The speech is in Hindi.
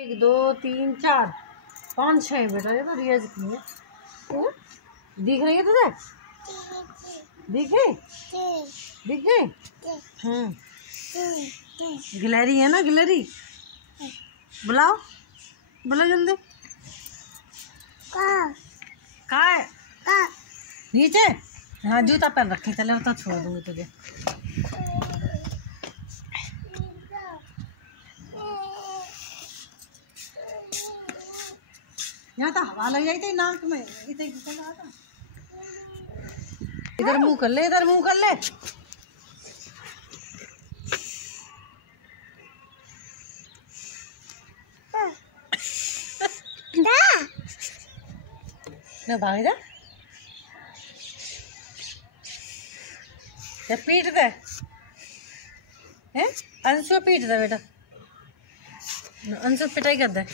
1 2 3 4 5 6 बेटा, ये तो रियाज की है। दिख रही है तुझे? दिखे दिखे। गिलहरी है ना, गिलहरी। बुलाओ बोलो जल्दी। कहाँ है? नीचे। हाँ जूता पहन रखे, चले तो छोड़ दूंगी तुझे। यहाँ तो हवा लग जाती नाक में, इधर मुंह कर ले, इधर मुंह कर ले। ना भाग जा, पीट दे। हैं अंशु पीट दे बेटा, अंशु पिटाई कर दे।